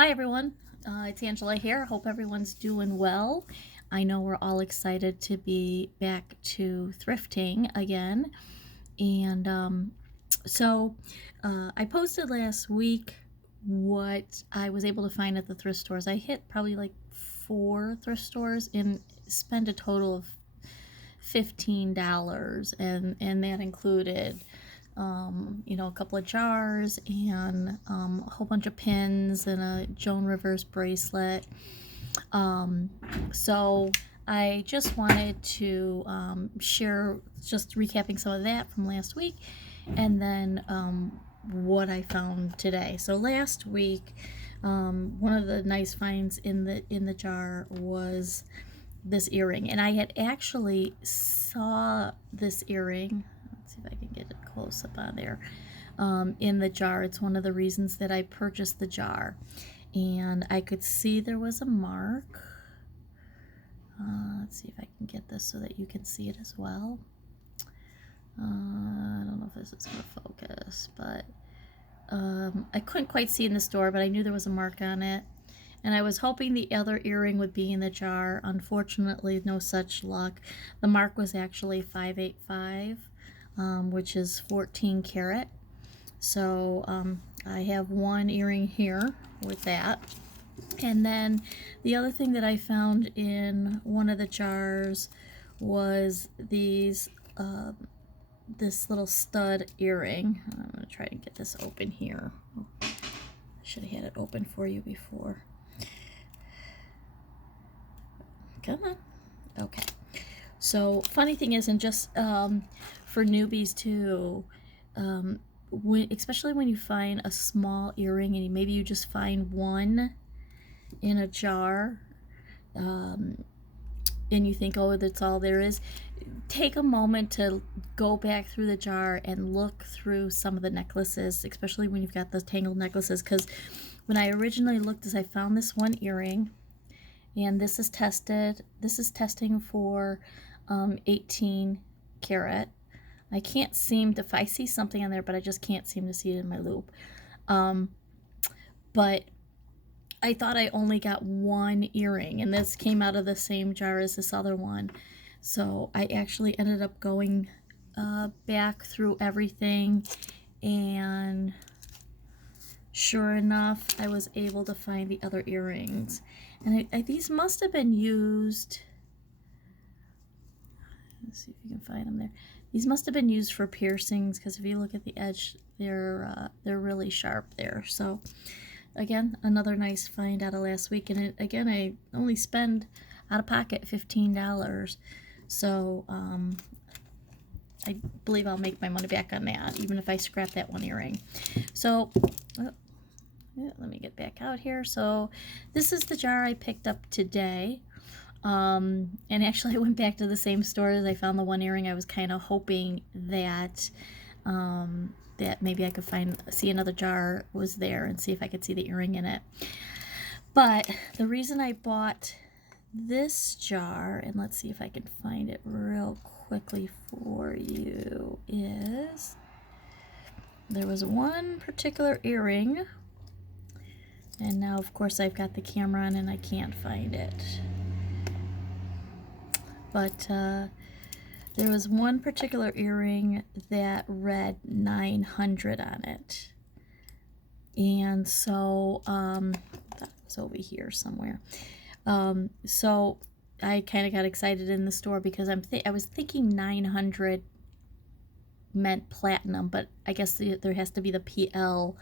Hi everyone, it's Angela here. Hope everyone's doing well. I know we're all excited to be back to thrifting again. And I posted last week what I was able to find at the thrift stores. I hit probably like 4 thrift stores and spent a total of $15, and that included a couple of jars and a whole bunch of pins and a Joan Rivers bracelet. So I just wanted to share, just recapping some of that from last week, and then what I found today. So last week, one of the nice finds in the jar was this earring, and I had actually saw this earring. Let's see if I can get it close up on there. In the jar. It's one of the reasons that I purchased the jar, and I could see there was a mark. Let's see if I can get this so that you can see it as well. I don't know if this is going to focus, but I couldn't quite see in the store, but I knew there was a mark on it. And I was hoping the other earring would be in the jar. Unfortunately, no such luck. The mark was actually 585, which is 14 karat. So I have one earring here with that. And then the other thing that I found in one of the jars was this little stud earring. I'm going to try to get this open here. I should have had it open for you before. Come on. Okay. So funny thing is, and just for newbies too, especially when you find a small earring and maybe you just find one in a jar, and you think, oh, that's all there is, take a moment to go back through the jar and look through some of the necklaces, especially when you've got the tangled necklaces, because when I originally looked, I found this one earring, and this is testing for 18 karat. I can't seem to, if I see something on there, but I just can't seem to see it in my loop. But I thought I only got one earring, and this came out of the same jar as this other one. So I actually ended up going back through everything, and sure enough, I was able to find the other earrings. And these must have been used. Let's see if you can find them there. These must have been used for piercings, because if you look at the edge, they're really sharp there. So again, another nice find out of last week. And again, I only spend out of pocket $15. So I believe I'll make my money back on that, even if I scrap that one earring. So let me get back out here. So this is the jar I picked up today. And actually I went back to the same store as I found the one earring. I was kind of hoping that that maybe I could see another jar was there and see if I could see the earring in it. But the reason I bought this jar, and let's see if I can find it real quickly for you, is there was one particular earring, and now of course I've got the camera on and I can't find it. But there was one particular earring that read 900 on it. And so that was over here somewhere. So I kind of got excited in the store because I was thinking 900 meant platinum, but I guess there has to be the PL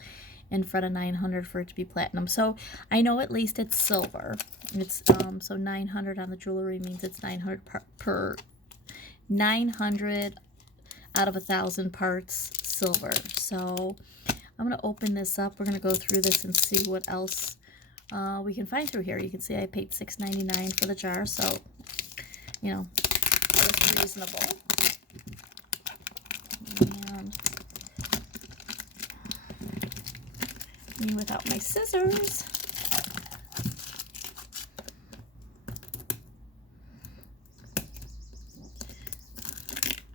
in front of 900 for it to be platinum. So I know at least it's silver. It's so 900 on the jewelry means it's 900 per 900 out of 1,000 parts silver. So I'm going to open this up. We're going to go through this and see what else we can find through here. You can see I paid $6.99 for the jar, so you know, that was reasonable. And me without my scissors.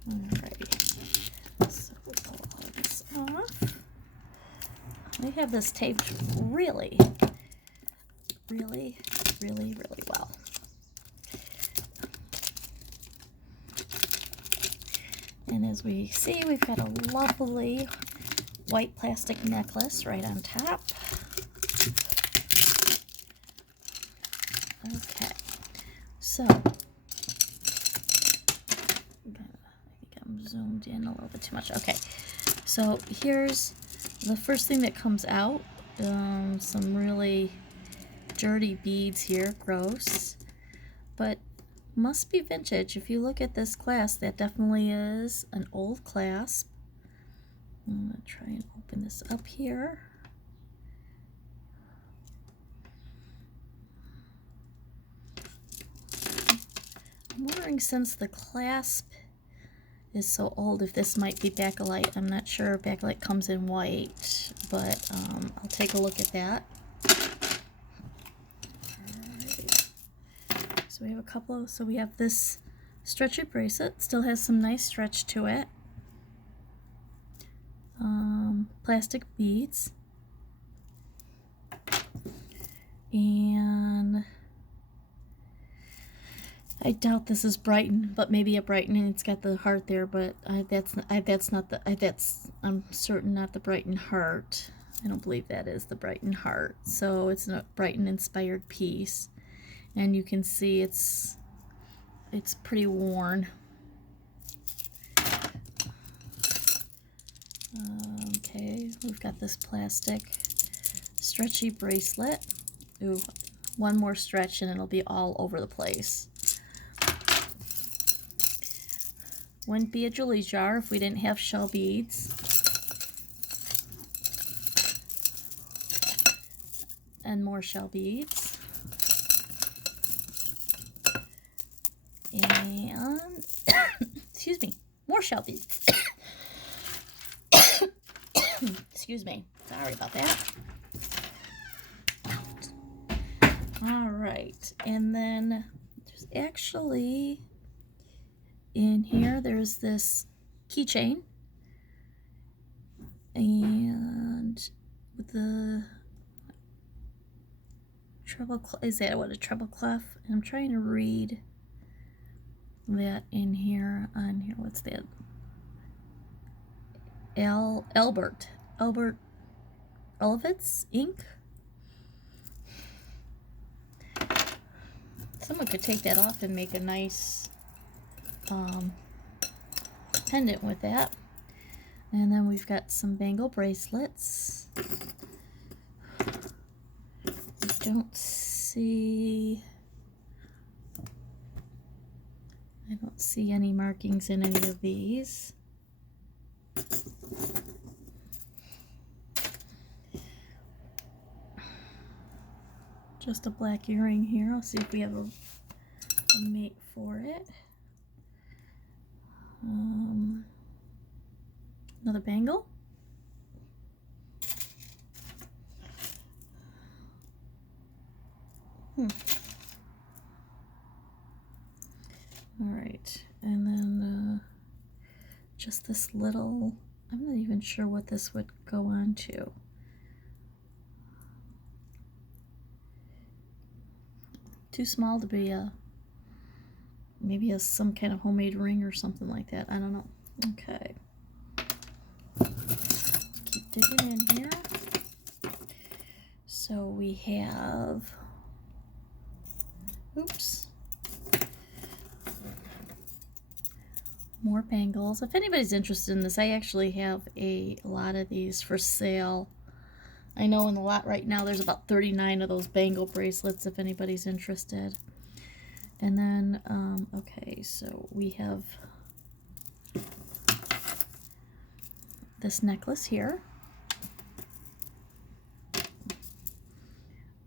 Alrighty, so we'll pull all of this off. They have this taped really really, really, really well. And as we see, we've got a lovely white plastic necklace right on top. Okay, so I think I'm zoomed in a little bit too much. Okay, so here's the first thing that comes out. Some really dirty beads here, gross, but must be vintage. If you look at this clasp, that definitely is an old clasp. I'm going to try and open this up here. I'm wondering, since the clasp is so old, if this might be Bakelite. I'm not sure. Bakelite comes in white, but I'll take a look at that. Alright. So we have a couple. So we have this stretchy bracelet. Still has some nice stretch to it. Plastic beads. And I doubt this is Brighton, but maybe a Brighton, and it's got the heart there, but I'm certain not the Brighton heart. I don't believe that is the Brighton heart. So it's a Brighton inspired piece, and you can see it's pretty worn. Okay, we've got this plastic stretchy bracelet. Ooh, one more stretch and it'll be all over the place. Wouldn't be a jewelry jar if we didn't have shell beads. And more shell beads. And, excuse me, more shell beads. Excuse me, sorry about that. All right, and then there's actually, in here, there's this keychain, and with the treble clef, is that what a treble clef? And I'm trying to read that in here, on here, what's that? Albert Olivets ink. Someone could take that off and make a nice pendant with that. And then we've got some bangle bracelets. I don't see any markings in any of these. Just a black earring here. I'll see if we have a mate for it. Another bangle. All right, and then just this little, I'm not even sure what this would go on to. Too small to be maybe some kind of homemade ring or something like that. I don't know. Okay. Keep digging in here. So we have, oops, more bangles. If anybody's interested in this, I actually have a lot of these for sale. I know in the lot right now there's about 39 of those bangle bracelets if anybody's interested. And then, okay, so we have this necklace here.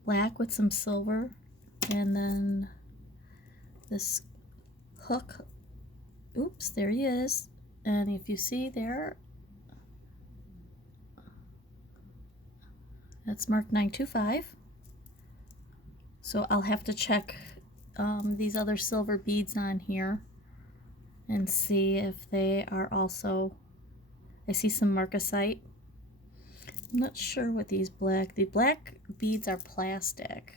Black with some silver. And then this hook. Oops, there he is. And if you see there, that's marked 925. So I'll have to check these other silver beads on here and see if they are also, I see some marcasite. I'm not sure what the black beads are plastic.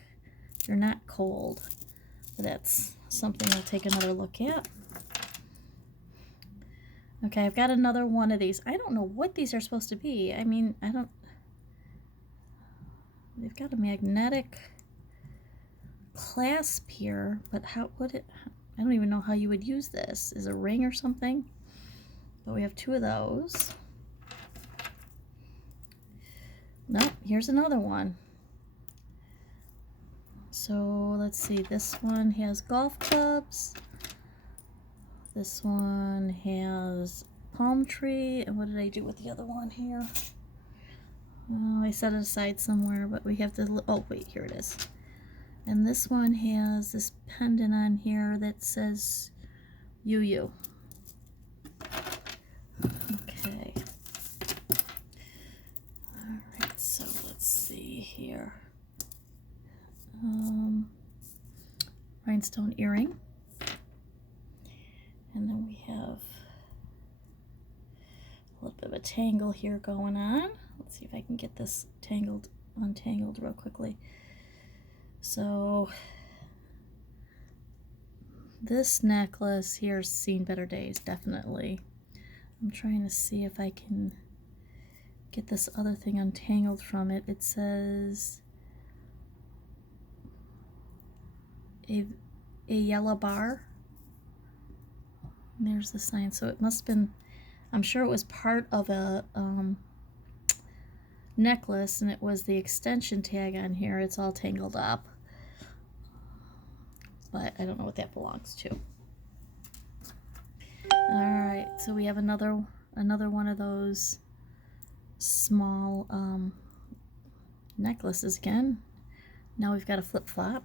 you're not cold. That's something I'll take another look at. Okay, I've got another one of these. I don't know what these are supposed to be. I mean, they've got a magnetic clasp here, but how would it, I don't even know how you would use this. Is a ring or something? But we have two of those. Nope, here's another one. So let's see, this one has golf clubs. This one has palm tree. And what did I do with the other one here? Oh, I set it aside somewhere, but we have to, oh wait, here it is. And this one has this pendant on here that says UU. Okay. Alright, so let's see here. Rhinestone earring. And then we have a little bit of a tangle here going on. Let's see if I can get this untangled real quickly. So this necklace here has seen better days, definitely. I'm trying to see if I can get this other thing untangled from it. It says a yellow bar. And there's the sign. So it must have been, I'm sure it was part of a necklace, and it was the extension tag on here. It's all tangled up, but I don't know what that belongs to. Alright, so we have another one of those small necklaces again. Now we've got a flip-flop.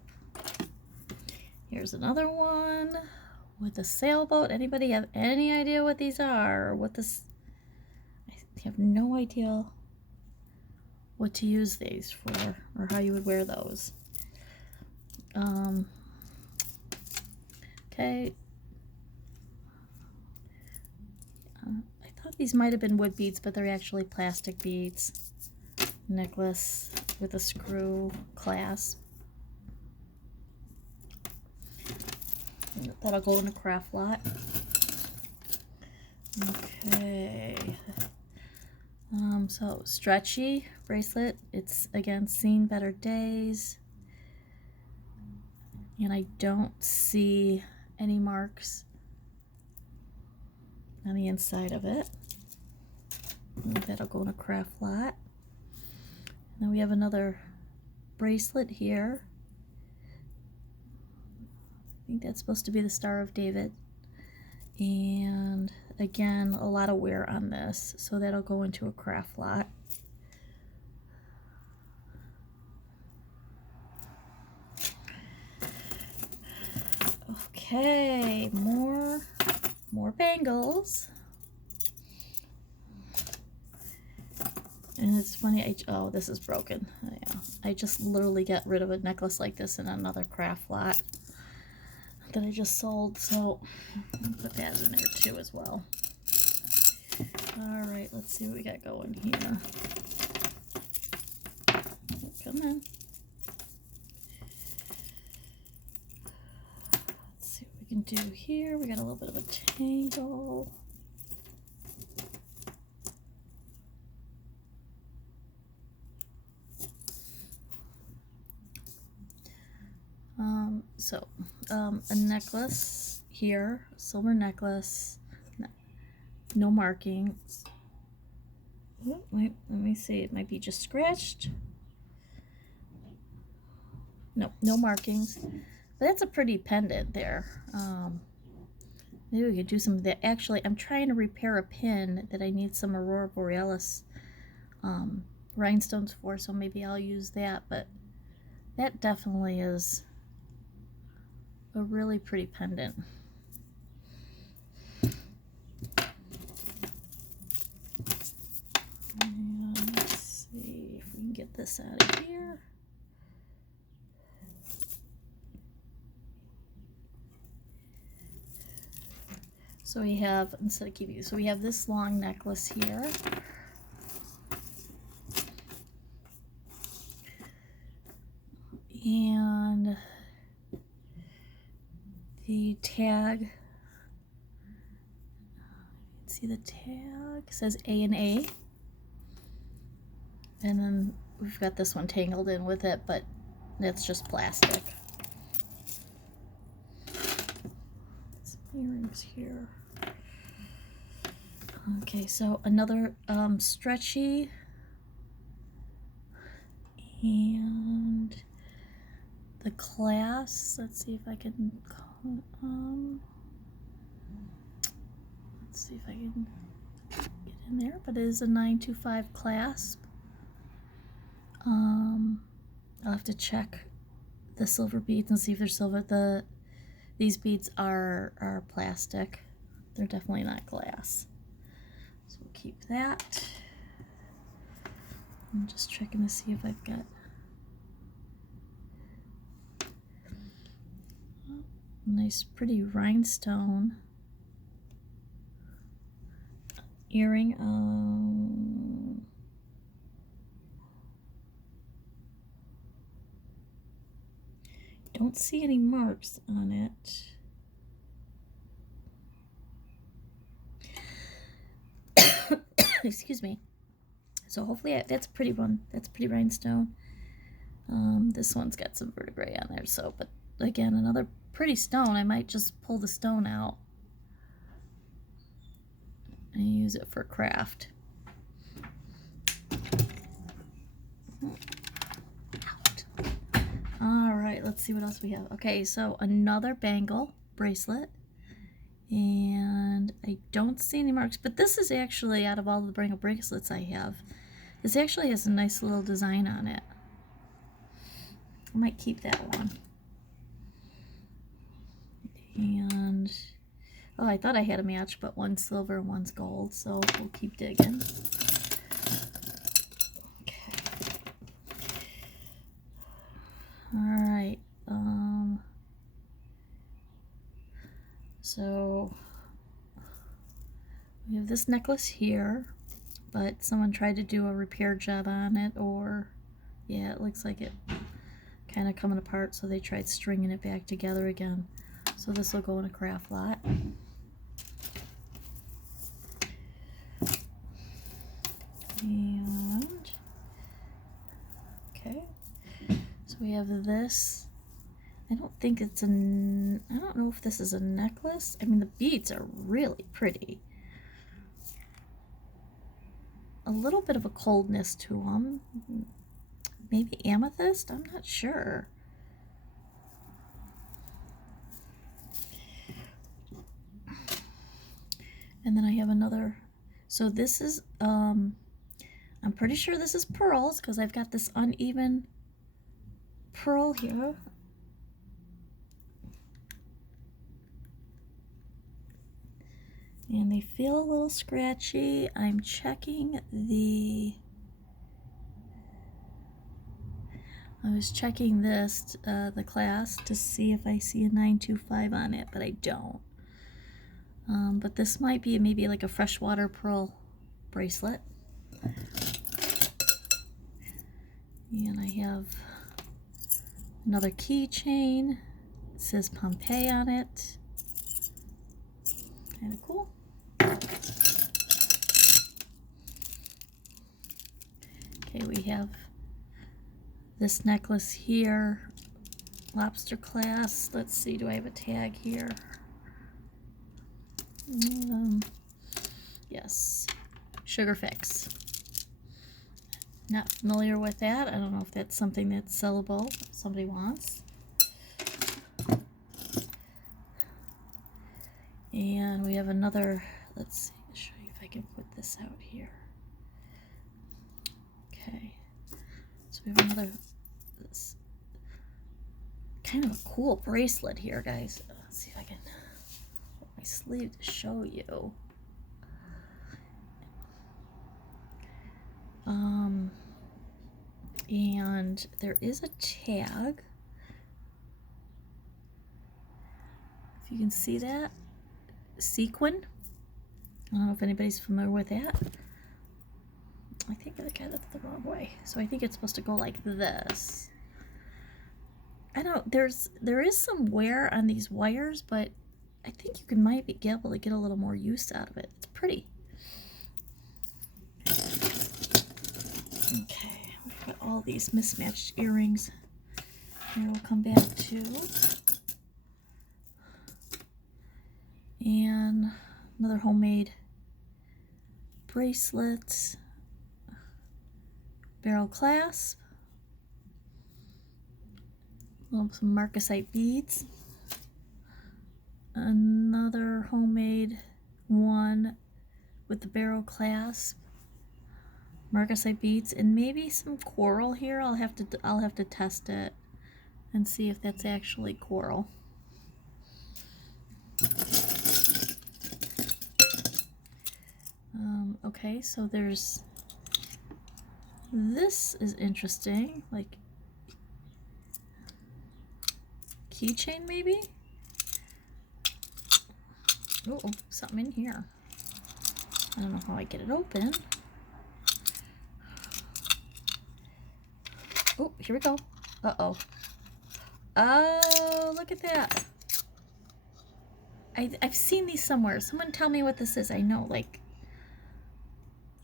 Here's another one with a sailboat. Anybody have any idea what these are, or what this, I have no idea what to use these for, or how you would wear those. Okay. I thought these might have been wood beads, but they're actually plastic beads. Necklace with a screw clasp. That'll go in a craft lot. Okay. So stretchy bracelet. It's again seen better days. And I don't see any marks on the inside of it. And that'll go in a craft lot. And then we have another bracelet here. I think that's supposed to be the Star of David. And again, a lot of wear on this, so that'll go into a craft lot. Okay, more bangles. And it's funny, oh, this is broken. Yeah, I just literally got rid of a necklace like this in another craft lot that I just sold, so I'll put that in there too as well. Alright, let's see what we got going here. Come on. Let's see what we can do here. We got a little bit of a tangle. A necklace here, a silver necklace, no markings. Oh, wait, let me see, it might be just scratched. No, no markings. But that's a pretty pendant there. Maybe we could do some of that. Actually, I'm trying to repair a pin that I need some Aurora Borealis rhinestones for, so maybe I'll use that. But that definitely is a really pretty pendant. And let's see if we can get this out of here. So we have, instead of keeping, so we have this long necklace here. And the tag. See the tag? It says A&A. And then we've got this one tangled in with it, but it's just plastic. Some earrings here. Okay, so another stretchy. And the class, let's see if I can let's see if I can get in there, but it is a 925 clasp. I'll have to check the silver beads and see if they're silver. These beads are plastic. They're definitely not glass. So we'll keep that. I'm just checking to see if I've got a nice pretty rhinestone earring. Don't see any marks on it. Excuse me. So hopefully that's a pretty one. That's a pretty rhinestone. This one's got some verdigris on there. So, but again, another pretty stone. I might just pull the stone out and use it for craft. All right, let's see what else we have. Okay, so another bangle bracelet, and I don't see any marks, but this is actually, out of all the bangle bracelets I have, this actually has a nice little design on it. I might keep that one. And, oh, I thought I had a match, but one's silver and one's gold, so we'll keep digging. Okay. All right. So we have this necklace here, but someone tried to do a repair job on it, or yeah, it looks like it kind of coming apart, so they tried stringing it back together again. So this will go in a craft lot. And okay, so we have this. I don't think it's I don't know if this is a necklace. I mean, the beads are really pretty. A little bit of a coldness to them. Maybe amethyst? I'm not sure. And then I have another. So this is, I'm pretty sure this is pearls because I've got this uneven pearl here. And they feel a little scratchy. I'm checking I was checking this, the class, to see if I see a 925 on it, but I don't. But this might be maybe like a freshwater pearl bracelet. And I have another keychain. It says Pompeii on it. Kind of cool. Okay, we have this necklace here, lobster clasp. Let's see, do I have a tag here? Yes, Sugar Fix. Not familiar with that. I don't know if that's something that's sellable, if somebody wants. And we have another, let's see, show you if I can put this out here. Okay, so we have another, this kind of a cool bracelet here, guys. Let's see if I can put my sleeve to show you. And there is a tag, if you can see that, sequin. I don't know if anybody's familiar with that. I think I got it the wrong way, so I think it's supposed to go like this. I don't know, there is some wear on these wires, but I think you might be able to get a little more use out of it. It's pretty. Okay, we've got all these mismatched earrings. Here we'll come back to. And another homemade bracelet, barrel clasp, some marcasite beads, another homemade one with the barrel clasp, marcasite beads, and maybe some coral here. I'll have to test it and see if that's actually coral. Okay, so this is interesting, like keychain maybe? Oh, something in here. I don't know how I get it open. Oh, here we go. Uh-oh. Oh, look at that. I've seen these somewhere. Someone tell me what this is. I know, like,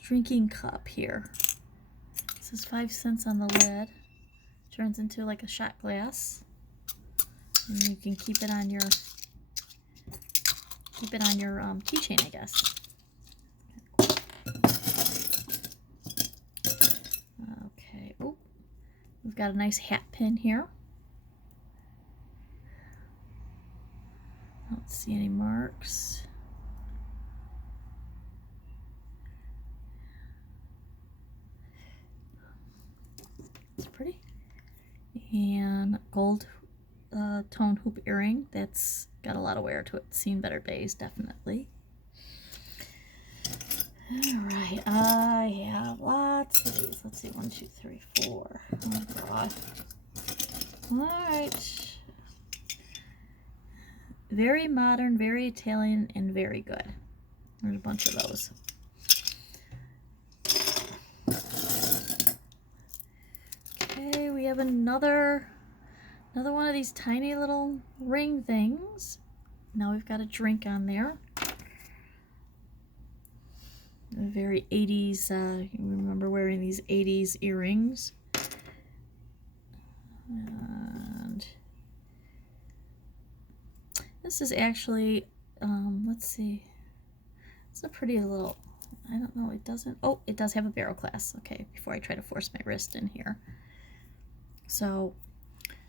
drinking cup here. This is 5 cents on the lid. Turns into like a shot glass. And you can keep it on your keychain, I guess. Okay. Oh, we've got a nice hat pin here. I don't see any marks. It's pretty. And gold tone hoop earring. That's got a lot of wear to it. Seen better days, definitely. Alright, I have lots of these. Let's see, 1, 2, 3, 4. Oh god. Alright. Very modern, very Italian, and very good. There's a bunch of those. Okay, we have another one of these tiny little ring things. Now we've got a drink on there. A very 80s, you remember wearing these 80s earrings. And this is actually, let's see. It's a pretty little, I don't know, it doesn't, oh, it does have a barrel clasp. Okay, before I try to force my wrist in here. So,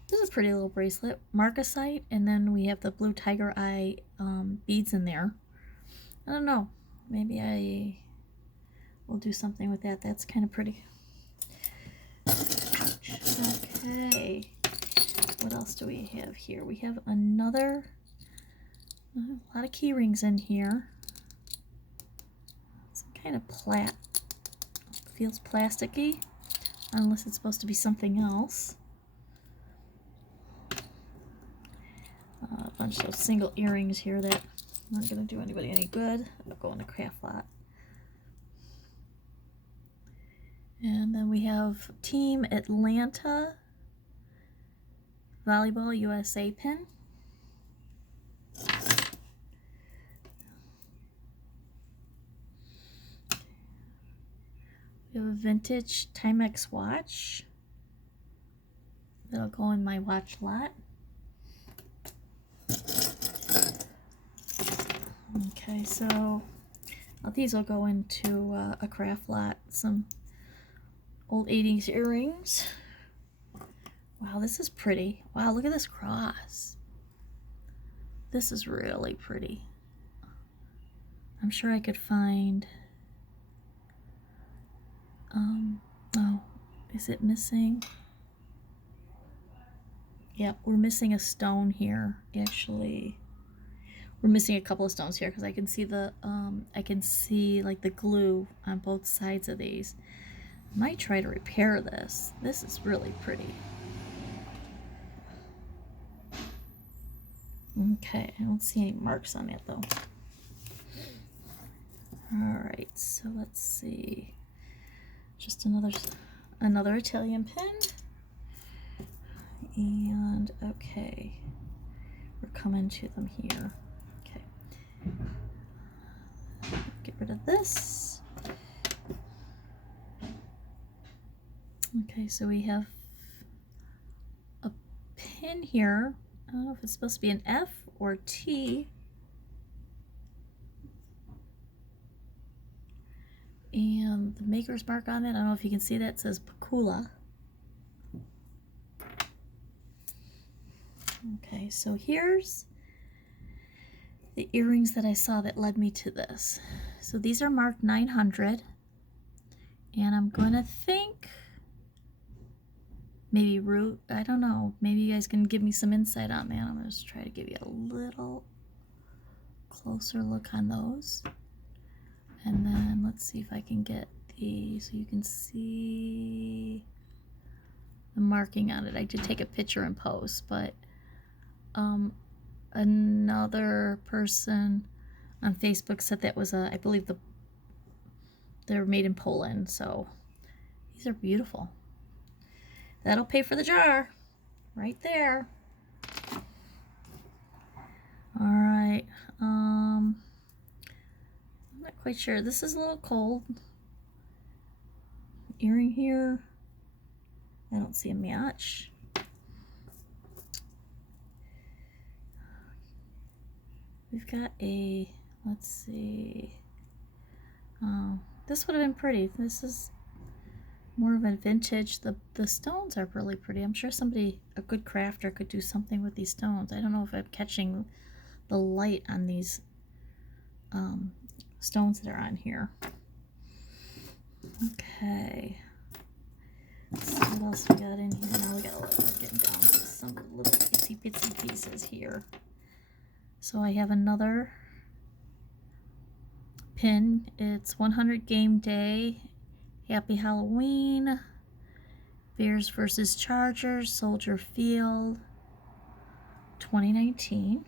this is a pretty little bracelet, marcasite, and then we have the blue tiger eye beads in there. I don't know, maybe I will do something with that. That's kind of pretty. Okay, what else do we have here? We have a lot of key rings in here. Some kind of feels plasticky, unless it's supposed to be something else. A bunch of single earrings here that aren't going to do anybody any good. They'll go in the craft lot. And then we have Team Atlanta Volleyball USA pin. We have a vintage Timex watch. That'll go in my watch lot. Okay, so these will go into a craft lot. Some old 80s earrings. Wow, this is pretty. Wow, look at this cross. This is really pretty. I'm sure I could find, oh, is it missing? Yep, we're missing a stone here, actually. We're missing a couple of stones here because I can see like the glue on both sides of these. I might try to repair this. This is really pretty. Okay, I don't see any marks on it though. Alright, so let's see. Just another Italian pin. And And okay, we're coming to them here. Okay, get rid of this. Okay, so we have a pin here. I don't know if it's supposed to be an F or T. And the maker's mark on it, I don't know if you can see that, it says Pakula. Okay, so here's the earrings that I saw that led me to this. So these are marked 900, and I'm going to think maybe root, I don't know, maybe you guys can give me some insight on that. I'm going to just try to give you a little closer look on those. And then let's see if I can get the, so you can see the marking on it. I did take a picture and post, but another person on Facebook said that was I believe they're made in Poland. So these are beautiful. That'll pay for the jar right there. All right. I'm not quite sure. This is a little cold. Earring here. I don't see a match. We've got a, let's see. This would have been pretty. This is more of a vintage. The stones are really pretty. I'm sure somebody, a good crafter, could do something with these stones. I don't know if I'm catching the light on these stones that are on here. Okay. Let's see what else we got in here. Now we got getting down to some little itsy bitsy pieces here. So I have another pin. It's 100 Game Day, Happy Halloween, Bears versus Chargers, Soldier Field, 2019.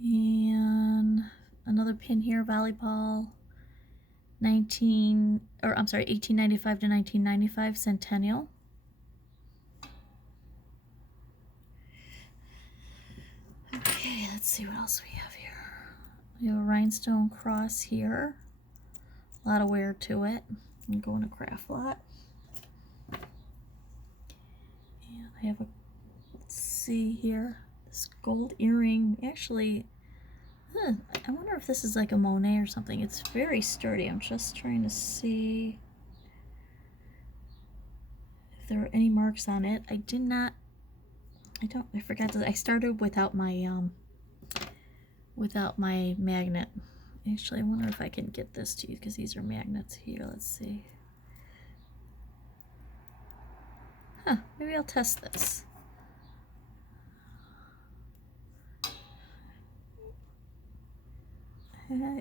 And another pin here, volleyball, 1895 to 1995 Centennial. Okay, let's see what else we have here. We have a rhinestone cross here. A lot of wear to it. I'm going to Craft Lot. And I have a, let's see here, this gold earring. Actually, I wonder if this is like a Monet or something. It's very sturdy. I'm just trying to see if there are any marks on it. I forgot to, I started without my magnet. Actually, I wonder if I can get this to you because these are magnets here. Let's see. Huh, maybe I'll test this.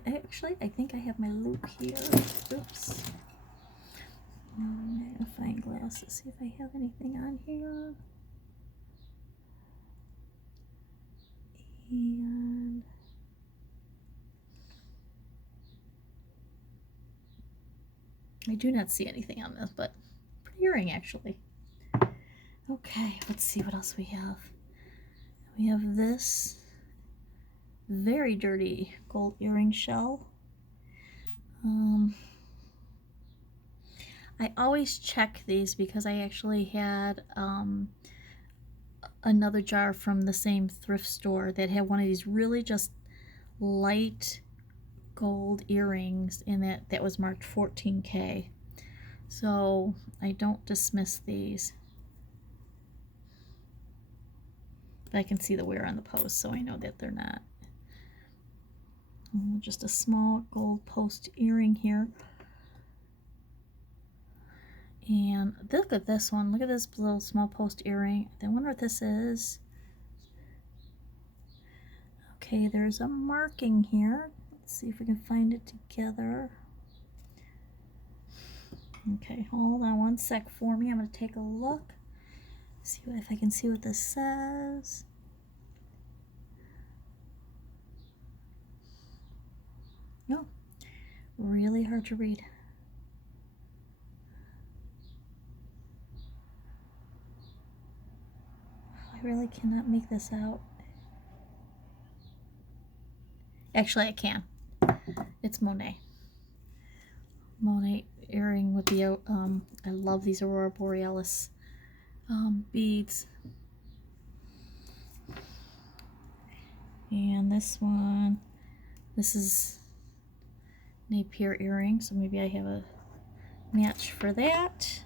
Actually, I think I have my loop here. Oops. Magnifying glass. Let's see if I have anything on here. And I do not see anything on this, but pretty earring actually. Okay, let's see what else we have. We have this very dirty gold earring shell. I always check these because I actually had another jar from the same thrift store that had one of these really just light gold earrings in that was marked 14K. So I don't dismiss these. But I can see the wear on the post, so I know that they're not. Just a small gold post earring here. And look at this one. Look at this little small post earring. I wonder what this is. Okay, there's a marking here. Let's see if we can find it together. Okay, hold on one sec for me. I'm going to take a look. See if I can see what this says. No, really hard to read. really cannot make this out. Actually, I can. It's Monet. Monet earring with the, I love these Aurora Borealis beads. And this one, this is Napier earring, so maybe I have a match for that.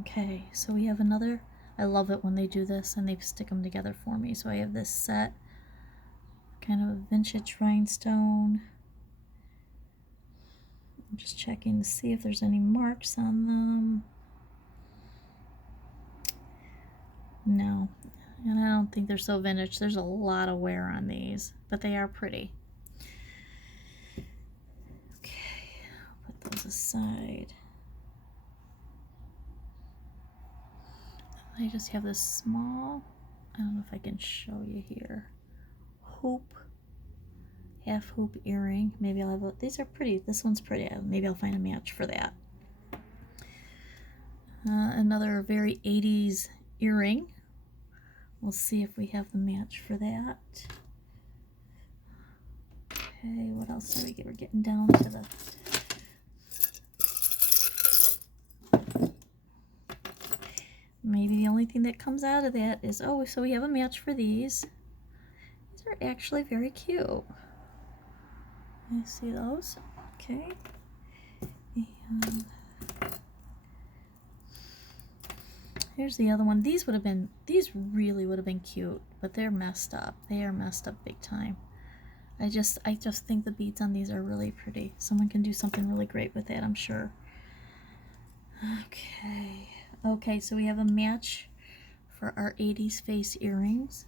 Okay, so we have another, I love it when they do this and they stick them together for me. So I have this set, kind of a vintage rhinestone. I'm just checking to see if there's any marks on them. No, and I don't think they're so vintage. There's a lot of wear on these, but they are pretty. Okay, put those aside. I just have this small, I don't know if I can show you here, hoop, half hoop earring. Maybe I'll have a, these are pretty, this one's pretty, maybe I'll find a match for that. Another very 80s earring. We'll see if we have the match for that. Okay, what else do we get? We're getting down to the, maybe the only thing that comes out of that is, oh, so we have a match for these. These are actually very cute. You see those? Okay. And here's the other one. These would have been, these really would have been cute, but they're messed up. They are messed up big time. I just think the beads on these are really pretty. Someone can do something really great with that, I'm sure. Okay. Okay, so we have a match for our 80s face earrings.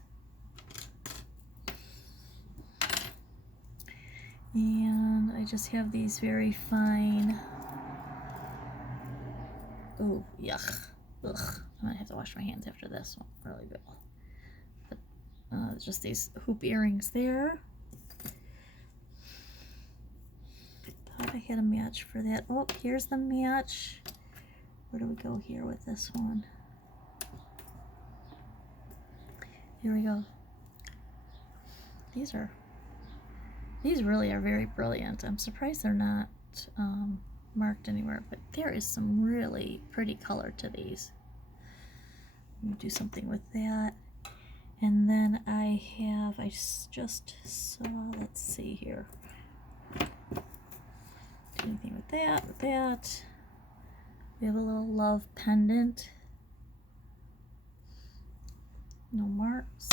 And I just have these very fine, oh, yuck, ugh. I'm gonna have to wash my hands after this one, really good. But just these hoop earrings there. Thought I had a match for that. Oh, here's the match. Where do we go here with this one? Here we go. These really are very brilliant. I'm surprised they're not marked anywhere, but there is some really pretty color to these. Let me do something with that. And then I just saw, let's see here. Do anything with that. We have a little love pendant. No marks.